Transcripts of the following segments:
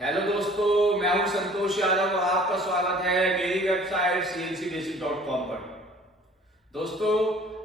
Hello दोस्तों, मैं हूं संतोष यादव और आपका स्वागत है मेरी वेबसाइट cncbasic.com पर। दोस्तों,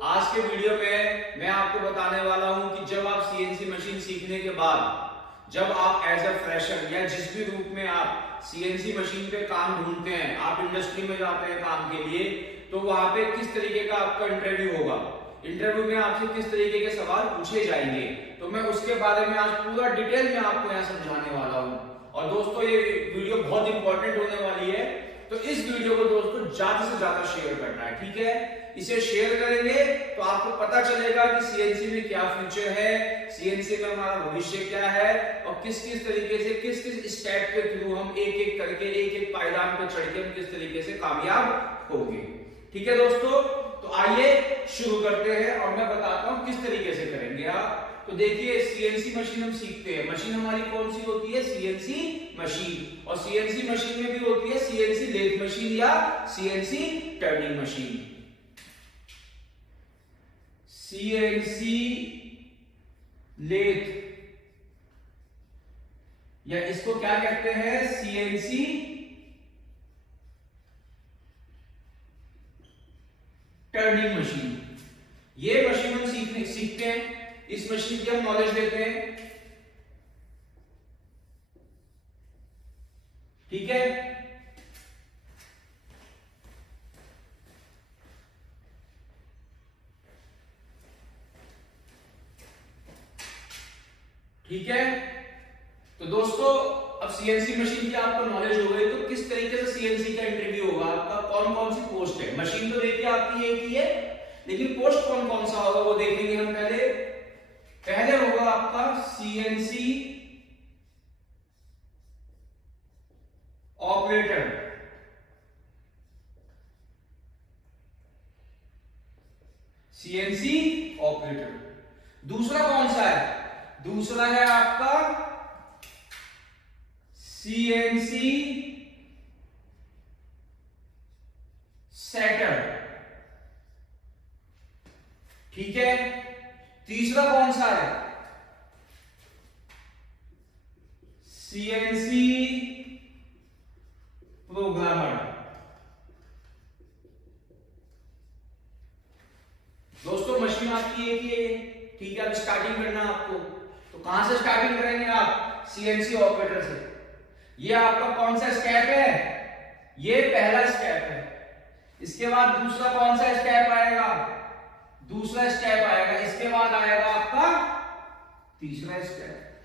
आज के वीडियो में मैं आपको बताने वाला हूं कि जब आप सीएनसी मशीन सीखने के बाद जब आप एज अ फ्रेशर या जिस भी रूप में आप सीएनसी मशीन पे काम ढूंढते हैं, आप इंडस्ट्री में जाते हैं काम के लिए, तो वहां पे किस तरीके का आपका इंटरव्यू होगा, इंटरव्यू में आपसे किस तरीके के सवाल पूछे जाएंगे, तो मैं उसके बारे में आज पूरा डिटेल में आपको यहाँ समझाने वाला हूँ। और दोस्तों, ये वीडियो बहुत इंपॉर्टेंट होने वाली है, तो इस वीडियो को दोस्तों ज्यादा से ज्यादा शेयर करना है, ठीक है। इसे शेयर करेंगे तो आपको पता चलेगा कि सीएनसी में क्या फ्यूचर है, सीएनसी में हमारा भविष्य क्या है और किस किस तरीके से किस किस स्टेप के थ्रू हम एक एक करके एक एक पायदान पर चढ़ के हम किस तरीके से कामयाब होंगे, ठीक है दोस्तों। तो आइए शुरू करते हैं और मैं बताता हूं किस तरीके से करेंगे आप। तो देखिए, सीएनसी मशीन हम सीखते हैं, मशीन हमारी कौन सी होती है, सीएनसी मशीन। और सीएनसी मशीन में भी होती है सीएनसी लेथ मशीन या CNC turning machine. CNC lathe या इसको क्या कहते हैं, सीएनसी टर्निंग मशीन। ये मशीन हम सीखते हैं, इस मशीन की हम नॉलेज देते हैं, ठीक है। ठीक है, तो दोस्तों अब सीएनसी मशीन की आपको नॉलेज हो गई, तो किस तरीके से सीएनसी का इंटरव्यू होगा, आपका कौन कौन सी पोस्ट है। मशीन तो देखिए आपकी एक ही है, लेकिन पोस्ट कौन कौन सा होगा वो देखेंगे हम। पहले होगा आपका सीएनसी ऑपरेटर, सीएनसी ऑपरेटर। दूसरा कौन सा है, दूसरा है आपका सीएनसी सेटर, ठीक है। तीसरा कौन सा है, सीएनसी प्रोग्रामर। दोस्तों मशीन आपकी एक ही है, ठीक है। अब स्टार्टिंग करना आपको, तो कहां से स्टार्टिंग करेंगे आप, सीएनसी ऑपरेटर से। ये आपका कौन सा स्टेप है, ये पहला स्टेप है। इसके बाद दूसरा कौन सा स्टेप आएगा, दूसरा स्टेप आएगा। इसके बाद आएगा आपका तीसरा स्टेप।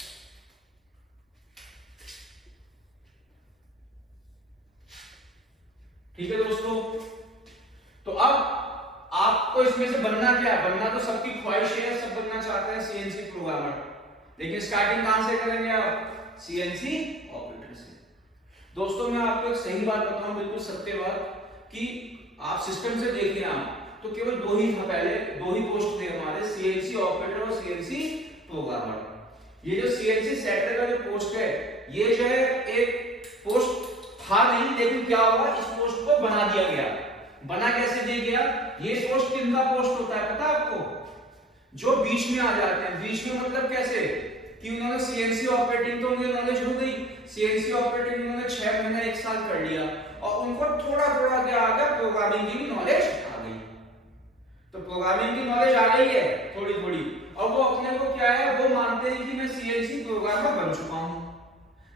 ठीक है दोस्तों, तो अब आपको इसमें से बनना क्या, बनना तो सबकी ख्वाहिश है, सब बनना चाहते हैं सीएनसी प्रोग्रामर, लेकिन स्टार्टिंग कहां से करेंगे आप, सीएनसी ऑपरेटर से। दोस्तों मैं आपको एक सही बात बताऊं, बिल्कुल सत्य बात, कि आप सिस्टम से देखिए आप, तो केवल दो ही था पहले, दो ही पोस्ट थे हमारे, सीएनसी ऑपरेटर और सीएनसी प्रोग्रामर। ये जो सीएनसी सेटर का जो पोस्ट है, ये जो है एक पोस्ट था नहीं, लेकिन क्या हुआ, इस पोस्ट को बना दिया गया। बना कैसे दिया गया, ये पोस्ट किनका पोस्ट होता है पता है आपको, जो बीच में आ जाते हैं। बीच में मतलब कैसे, कि उन्होंने सीएनसी ऑपरेटिंग तो उन्हें नॉलेज हो गई, सीएनसी ऑपरेटिंग उन्होंने 6 महीने 1 साल कर लिया, और उनको थोड़ा थोड़ा क्या आ गया, प्रोग्रामिंग की भी नॉलेज आ गई। तो प्रोग्रामिंग की नॉलेज आ गई है थोड़ी थोड़ी, और वो अपने को क्या है, वो मानते हैं कि मैं सीएनसी प्रोग्रामर बन चुका हूं,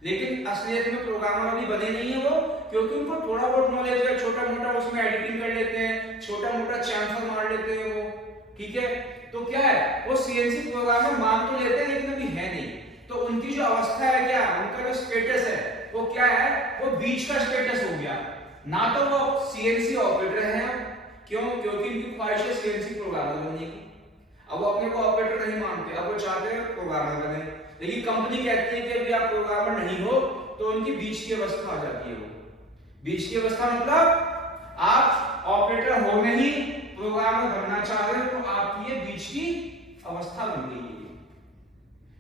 लेकिन असलियत में प्रोग्रामर अभी बने नहीं है वो, क्योंकि उनको थोड़ा बहुत नॉलेज है, छोटा मोटा उसमें एडिटिंग कर लेते हैं, छोटा मोटा चैम्फर मार लेते हैं वो, ठीक है। तो क्या है, वो सीएनसी प्रोग्रामर मान तो लेते हैं, लेकिन अभी है नहीं। तो उनकी जो अवस्था है, क्या उनका जो स्टेटस है, वो क्या है, वो बीच का स्टेटस हो गया। ना तो वो सीएनसी ऑपरेटर है, क्यों, क्योंकि उनकी ख्वाहिश है सीएनसी प्रोग्रामर बनने की। अब वो अपने को ऑपरेटर नहीं मानते, अब वो चाहते हैं प्रोग्रामर बने, लेकिन कंपनी कहती है कि अभी आप प्रोग्रामर नहीं हो, तो उनकी बीच की अवस्था आ जाती है। वो बीच की अवस्था मतलब आप ऑपरेटर हो नहीं, प्रोग्रामर बनना चाह रहे हैं, तो आपकी ये बीच की अवस्था बन गई है।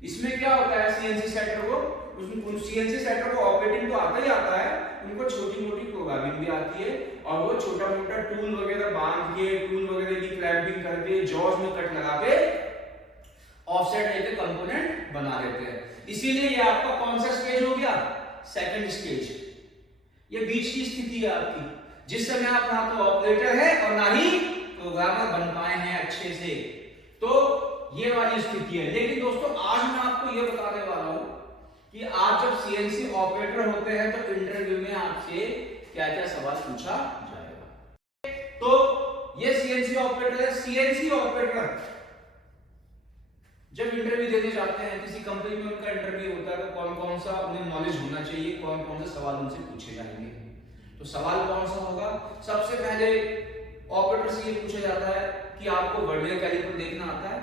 इसमें क्या होता है, सीएनसी सेटर को, उन सीएनसी सेटर को ऑपरेटिंग तो आता ही आता है, उनको छोटी मोटी प्रोग्रामिंग भी आती है, और वो छोटा मोटा टूल वगैरह बांध के, टूल वगैरह की क्लैंपिंग करके, जॉज में कट लगा के ऑफसेट लेके कंपोनेंट बना लेते हैं। इसीलिए ये आपका कौन सा स्टेज हो गया, सेकंड स्टेज, ये बीच की स्थिति है आपकी, जिस समय आप ना तो ऑपरेटर है और ना ही प्रोग्रामर बन पाए हैं अच्छे से, तो ये वाली स्थिति है। लेकिन दोस्तों आज मैं आपको ये बताने वाला हूं कि आप जब सीएनसी ऑपरेटर होते हैं तो इंटरव्यू में आपसे क्या क्या सवाल पूछा जाएगा। तो ये सीएनसी ऑपरेटर है। सीएनसी ऑपरेटर जब इंटरव्यू देने जाते हैं किसी कंपनी में, उनका इंटरव्यू होता है तो कौन कौन सा उन्हें नॉलेज होना चाहिए, कौन कौन से सवाल उनसे पूछे जाएंगे। तो सवाल कौन सा होगा, सबसे पहले ऑपरेटर से ये पूछा जाता है कि आपको वर्नियर कैलिपर देखना आता है,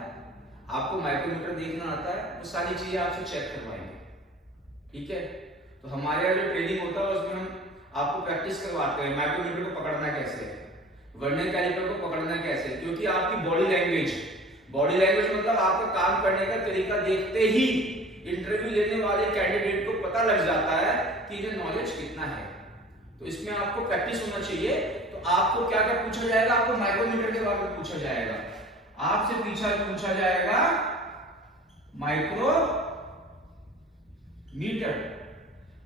आपको माइक्रोमीटर देखना आता है, वो सारी चीजें आपसे चेक करवाएंगे। ठीक है, तो हमारे यहाँ जो ट्रेनिंग होता है उसमें हम आपको प्रैक्टिस करवाते हैं माइक्रोमीटर को पकड़ना कैसे है, वर्नियर कैलिपर को पकड़ना कैसे, क्योंकि आपकी बॉडी लैंग्वेज मतलब आपका काम करने का तरीका देखते ही इंटरव्यू लेने वाले कैंडिडेट को पता लग जाता है कि ये नॉलेज कितना है। तो इसमें आपको प्रैक्टिस होना चाहिए। तो आपको क्या क्या पूछा जाएगा, आपको माइक्रोमीटर के बारे में पूछा जाएगा, आपसे पूछा जाएगा माइक्रोमीटर।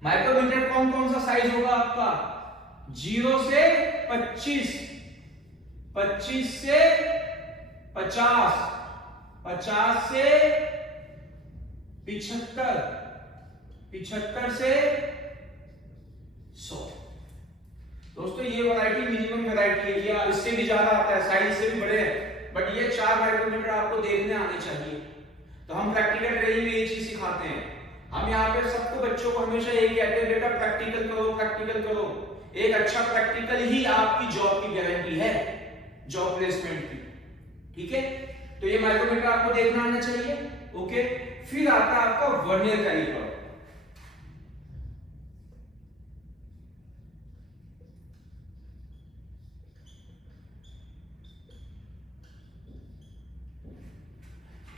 माइक्रोमीटर कौन कौन सा साइज होगा आपका, 0 से 25, 25 से 50, 50 से 75, 75 से 100। दोस्तों ये वैरायटी मिनिमम वैरायटी है, ये इससे भी ज्यादा आता है, साइज से भी बड़े हैं, बट ये 4 माइक्रोमीटर आपको देखने आने चाहिए। तो हम प्रैक्टिकल ट्रेनिंग में ये चीज सिखाते हैं। हम यहाँ पे सबको बच्चों को हमेशा ये कहते हैं बेटा प्रैक्टिकल करो, प्रैक्टिकल करो। एक अच्छा प्रैक्टिकल ही आपकी जॉब की गारंटी है, जॉब प्लेसमेंट की। ठीक है, तो ये माइक्रोमीटर आपको देखना आना चाहिए। ओके, फिर आता है आपका वर्नियर कैलिपर।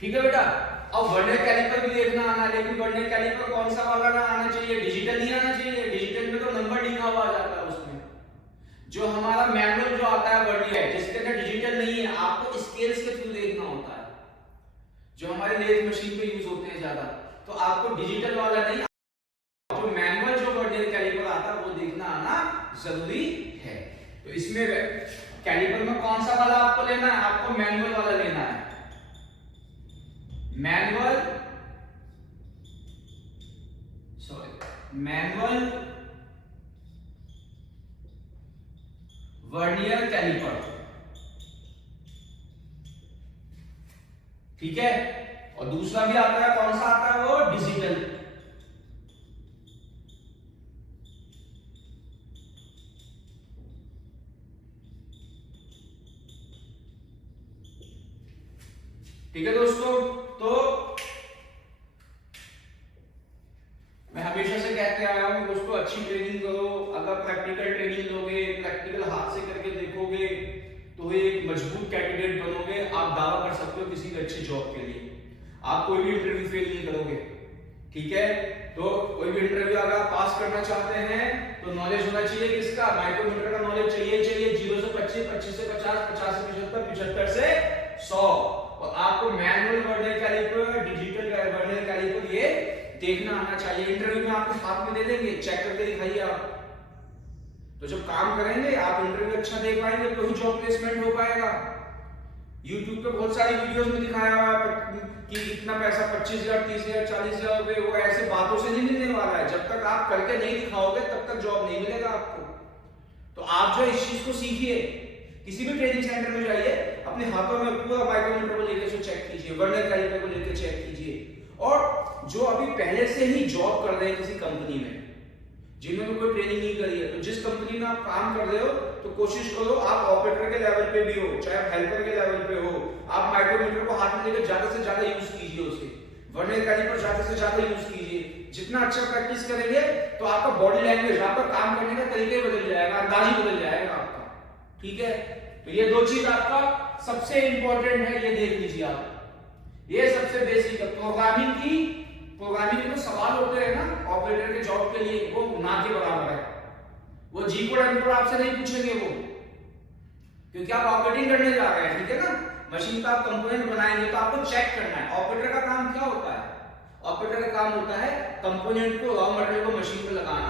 ठीक है बेटा, अब वर्नियर कैलिपर भी देखना आना, लेकिन वर्नियर कैलिपर कौन सा वाला ना आना चाहिए, डिजिटल नहीं आना चाहिए। डिजिटल में तो नंबर लिखा हुआ आ जाता है उसमें। जो हमारा मैनुअल जो आता है वर्नियर, जिसके अंदर डिजिटल नहीं है, आपको स्केल्स के थ्रू देखना होता है, जो हमारे लेथ मशीन पे यूज होते हैं ज्यादा। तो आपको डिजिटल वाला नहीं, जो मैनुअल जो वर्नियर कैलिपर आता है वो देखना आना जरूरी है। तो इसमें कैलिपर में कौन सा वाला आपको लेना है, आपको मैनुअल वाला लेना है। Manual vernier caliper. ठीक है, और दूसरा भी आता है, कौन सा आता है वो, डिजिटल। ठीक है दोस्तों, तो मैं हमेशा से कहते आया हूं दोस्तों, अच्छी ट्रेनिंग करो। अगर प्रैक्टिकल ट्रेनिंग लोगे, प्रैक्टिकल हाथ से करके देखोगे, तो एक मजबूत कैंडिडेट बनोगे। आप दावा कर सकते हो किसी भी अच्छी जॉब के लिए, आप कोई भी इंटरव्यू फेल नहीं करोगे। ठीक है, तो कोई भी इंटरव्यू अगर आप पास करना चाहते हैं तो नॉलेज होना चाहिए किसका, माइक्रोमीटर का नॉलेज चाहिए। 0 से 25, 25 से 50, 50 से 75, 75 से 100। और आपको manual vernier caliper, digital vernier caliper ये देखना आना चाहिए। इंटरव्यू में आपको हाथ में दे देंगे, चेक करके दिखाइए आप। तो जब काम करेंगे आप, इंटरव्यू अच्छा दे पाएंगे तो ही जॉब प्लेसमेंट हो पाएगा। YouTube पे बहुत सारी वीडियोस में दिखाया हुआ है कि इतना पैसा 25,000, 30,000, 40,000 रुपए, वो ऐसे बातों से नहीं मिलने वाला है। जब तक आप करके नहीं दिखाओगे तब तक जॉब नहीं मिलेगा आपको। तो आप जो इस चीज को सीखिए, किसी भी ट्रेनिंग सेंटर में जाइए, अपने हाथों में पूरा माइक्रोमीटर को लेकर चेक कीजिए, वर्नियर कैलिपर को लेकर चेक कीजिए। और जो अभी पहले से ही जॉब कर रहे हैं किसी कंपनी में, जिन्होंने कोई ट्रेनिंग नहीं करी है, तो जिस कंपनी में आप काम कर रहे हो तो कोशिश करो आप ऑपरेटर के लेवल पे भी हो, चाहे आप हेल्पर के लेवल पे हो, आप माइक्रोमीटर को हाथ में लेकर ज्यादा से ज्यादा यूज कीजिए उसे, वर्नियर कैलिपर ज्यादा से ज्यादा यूज कीजिए। जितना अच्छा प्रैक्टिस करेंगे तो आपका बॉडी लैंग्वेज, आपका काम करने का तरीका बदल जाएगा, अंदाज ही बदल जाएगा आपका। ठीक है, तो ये दो चीज आपका सबसे इंपॉर्टेंट है, ये देख लीजिए आप। ये सबसे बेसिक है। प्रोग्रामिंग में जो सवाल होते हैं ना ऑपरेटर के जॉब के लिए, वो ना के बराबर है। वो जी कोड एम कोड आपसे नहीं पूछेंगे वो, क्योंकि आप ऑपरेटिंग करने जा रहे हैं। ठीक है ना, मशीन का आप कंपोनेंट बनाएंगे तो आपको चेक करना है। ऑपरेटर का काम क्या होता है, ऑपरेटर का काम होता है कंपोनेंट को, रॉ मटेरियल को मशीन पे लगाना।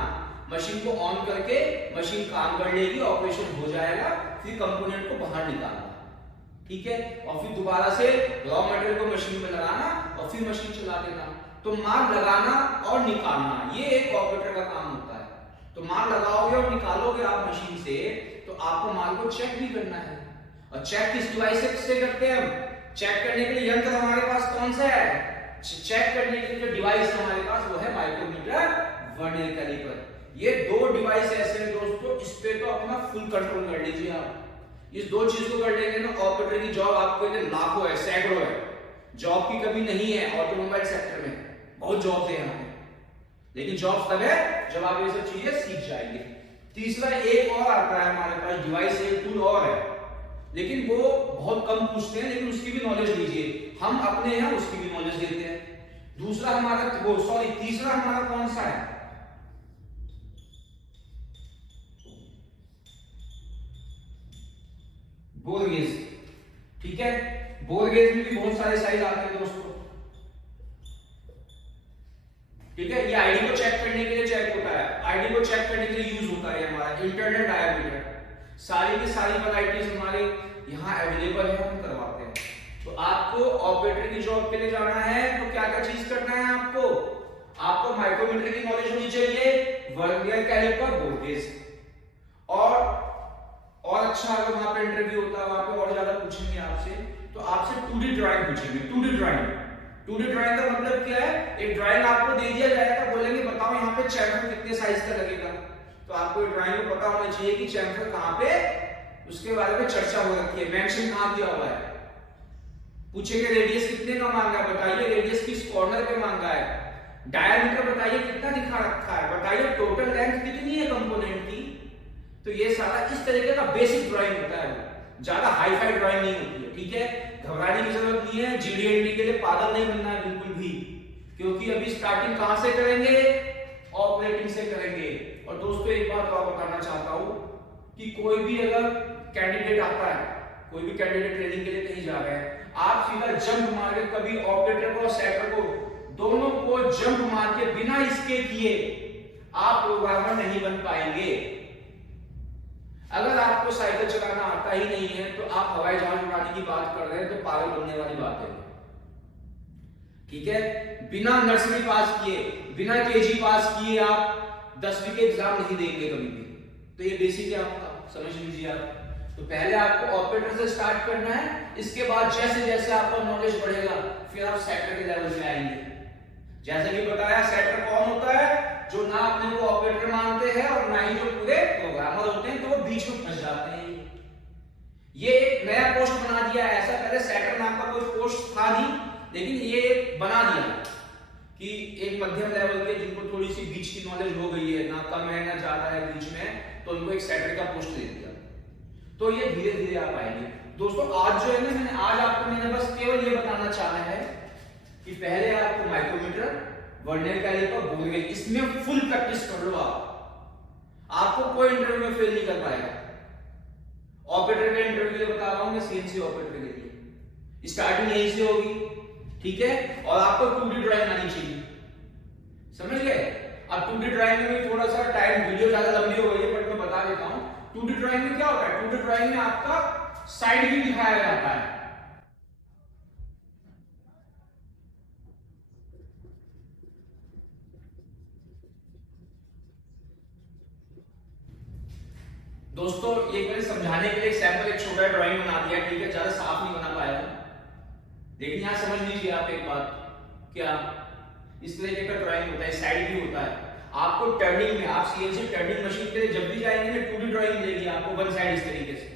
मशीन को ऑन करके मशीन काम कर लेगी, ऑपरेशन हो जाएगा, फिर कंपोनेंट को बाहर निकालना, ठीक है, और फिर दोबारा से रॉ मटेरियल को मशीन में लगाना और फिर मशीन चला देना। तो माल लगाना और निकालना ये एक ऑपरेटर का काम होता है। तो माल लगाओगे और निकालोगे आप मशीन से, तो आपको माल को चेक भी करना है। और चेक किस डिवाइस से करते हैं हम? चेक करने के लिए यंत्र हमारे पास कौन सा है? चेक करने के लिए जो डिवाइस हमारे पास वो है माइक्रोमीटर, वर्नियर कैलिपर। ये दो डिवाइस ऐसे हैं दोस्तों, इस पे तो अपना फुल कंट्रोल कर लीजिए आप। इस दो चीज को कर लेंगे ना, ऑपरेटर की जॉब आपको लाखों है, सैकड़ों है, जॉब की कमी नहीं है। ऑटोमोबाइल सेक्टर में बहुत जॉब्स है यहाँ पे, लेकिन जॉब्स तब है जब आप ये सब चीजें सीख जाएंगे। तीसरा एक और आता है हमारे पास डिवाइस, एक टूल और है, लेकिन वो बहुत कम पूछते हैं, लेकिन उसकी भी नॉलेज लीजिए। हम अपने हैं उसकी भी नॉलेज देते हैं। दूसरा हमारा तीसरा हमारा कौन सा है? बोर गेज, ठीक है। बोर गेज में भी बहुत सारे साइज आते हैं दोस्तों, ठीक है। ये आईडी को चेक करने के लिए चेक होता है, आईडी को चेक करने के लिए यूज होता है हमारा इंटरनल डायमीटर। सारी की सारी वैरायटीज हमारे यहाँ अवेलेबल है, हम करवाते हैं। तो आपको ऑपरेटर की जॉब के लिए जाना है तो क्या क्या चीज करना है आपको माइक्रोमीटर की नॉलेज होनी चाहिए, वर्नियर कैलिपर, बोर गेज, और अच्छा अगर वहां पे इंटरव्यू होता है, वहां पे और ज्यादा पूछेंगे आपसे, तो आपसे 2D ड्राइंग पूछेंगे। 2D ड्राइंग का मतलब क्या है? एक ड्राइंग आपको दे दिया जाएगा, बोलेंगे बताओ यहाँ पे चैम्फर कितने साइज का लगेगा, तो आपको ड्राइंग में पता होना चाहिए कि चैम्फर कहाँ पे, उसके बारे में चर्चा हो रखी है, मेंशन कहाँ दिया हुआ है। पूछेंगे रेडियस कितने का मांगा है, बताइए रेडियस किस कॉर्नर पे मांगा है। डायमीटर बताइए कितना दिखा रखा है, बताइए टोटल लेंथ कितनी है कंपोनेंट की। तो ये सारा इस तरीके का बेसिक ड्राइंग होता है, ज्यादा हाई फाई ड्राइंग नहीं होती है, ठीक है। घबराने की जरूरत नहीं है, जीडीएनडी के लिए पागल नहीं बनना है बिल्कुल भी, क्योंकि अभी स्टार्टिंग कहां से करेंगे? ऑपरेटिंग से करेंगे। और दोस्तों एक बात और बताना चाहता हूं कि कोई भी अगर कैंडिडेट आता है, कोई भी कैंडिडेट ट्रेनिंग के लिए कहीं जा रहे हैं, आप सीधा जंप मार के कभी ऑपरेटर को और सेटर को दोनों को जंप मार के बिना इसके किए आप प्रोग्रामर नहीं बन पाएंगे। अगर आपको साइकिल चलाना आता ही नहीं है तो आप हवाई जहाज उड़ाने की बात कर रहे हैं, तो पागल बनने वाली बात है, ठीक है। बिना नर्सरी पास किए, बिना केजी पास किए आप 10वीं के एग्जाम नहीं देंगे कभी भी। तो ये बेसिक है आपका, समझ लीजिए आप। तो पहले आपको ऑपरेटर से स्टार्ट करना है, इसके बाद जैसे जैसे आपका नॉलेज बढ़ेगा फिर आप सेटर के लेवल पे आएंगे। जैसे कि बताया, सेटर कौन होता है? जो ना अपने को ऑपरेटर मानते हैं और ना ही जो पूरे प्रोग्रामर होते हैं, तो वो बीच में फंस जाते हैं। ये एक नया पोस्ट बना दिया है, ऐसा पहले सेटर नाम का कोई पोस्ट था नहीं, लेकिन ये बना दिया कि एक मध्यम लेवल के जिनको थोड़ी सी बीच की नॉलेज हो गई है, ना कम है ना ज्यादा है बीच में, तो उनको एक सेटर का पोस्ट दे दिया। तो ये धीरे धीरे आप आएंगे। दोस्तों आज जो है ना, मैंने बस केवल ये बताना चाहा है कि पहले आपको micrometer, vernier caliper, bore gauge, इसमें फुल प्रैक्टिस कर लो आपको कोई इंटरव्यू में फेल नहीं कर पाएगा। ऑपरेटर के इंटरव्यू बता रहा हूं मैं, सीएनसी ऑपरेटर के लिए स्टार्टिंग यहीं से होगी, ठीक है। और आपको 2D ड्राइंग आनी चाहिए, समझ गए। अब 2D ड्राइंग में थोड़ा सा टाइम, वीडियो ज्यादा लंबी हो गई है, बट मैं बता देता हूं 2D ड्राइंग में क्या होता है। 2D ड्राइंग में आपका साइड व्यू दिखाया जाता है, दोस्तों ये मैंने समझाने के लिए सैंपल एक छोटा ड्राइंग बना दिया, ठीक है, ज्यादा साफ नहीं बना पाया, लेकिन यहां समझ लीजिए आप एक बात, क्या इस तरीके का ड्राइंग होता है, साइड व्यू होता है। आपको टर्निंग में, आप सीएनसी टर्निंग मशीन के लिए जब भी जाएंगे ना, 2D ड्राइंग मिलेगी आपको वन साइड इस तरीके से।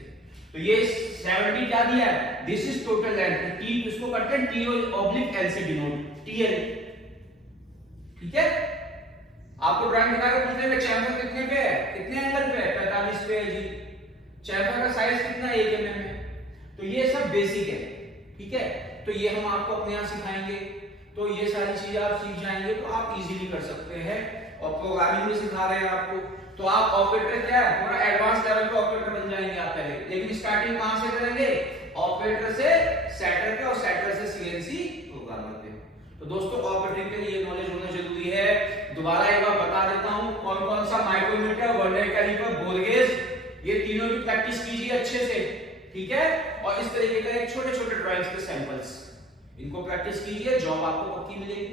तो ये 70 क्या दिया है, this is total length, T इसको करते हैं टी ऑब्लिक एल से डिनोट, टीएल, ठीक है। आपको ड्राइंग बना के पूछने में चैम्बर कितने पे है, कितने एंगल पे है, 45 पे है जी। चैम्बर का साइज कितना है, 1 mm है। तो ये सब बेसिक है, ठीक है। तो ये हम आपको अपने यहाँ सिखाएंगे, तो ये सारी चीजें आप सीख जाएंगे तो आप इजीली कर सकते हैं। और प्रोग्रामिंग भी सिखा रहे हैं आपको, तो आप ऑपरेटर क्या है, थोड़ा एडवांस लेवल पे ऑपरेटर बन जाएंगे आप पहले। लेकिन स्टार्टिंग कहां से करेंगे, ऑपरेटर से सेटर पे और सेटर से सीएनसी प्रोग्रामर पे। तो दोस्तों ऑपरेटिंग के लिए नॉलेज होना जरूरी है। दोबारा एक बार बता देता हूं कौन कौन सा micrometer, vernier caliper, bore gauge, ये तीनों की प्रैक्टिस कीजिए अच्छे से, ठीक है। और इस तरीके का एक छोटे छोटे ड्राइंग्स के सैंपल्स, इनको प्रैक्टिस कीजिए, जॉब आपको पक्की मिलेगी,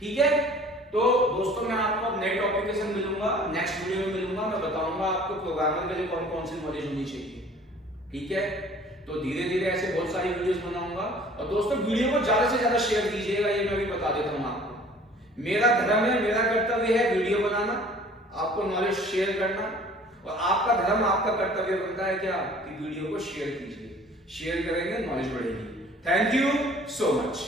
ठीक है। तो दोस्तों मैं आपको नए टॉपिक के साथ मिलूंगा, नेक्स्ट वीडियो में मिलूंगा, मैं बताऊंगा आपको प्रोग्रामर के लिए कौन कौन सी नॉलेज होनी चाहिए, ठीक है। तो धीरे धीरे ऐसे बहुत सारी वीडियोस बनाऊंगा। और दोस्तों वीडियो को ज्यादा से ज्यादा शेयर कीजिएगा, ये मैं भी बता देता हूं आपको। मेरा धर्म है, मेरा कर्तव्य है वीडियो बनाना, आपको नॉलेज शेयर करना, और आपका धर्म, आपका कर्तव्य बनता है क्या कि वीडियो को शेयर कीजिए। शेयर करेंगे नॉलेज बढ़ेगी। Thank you so much.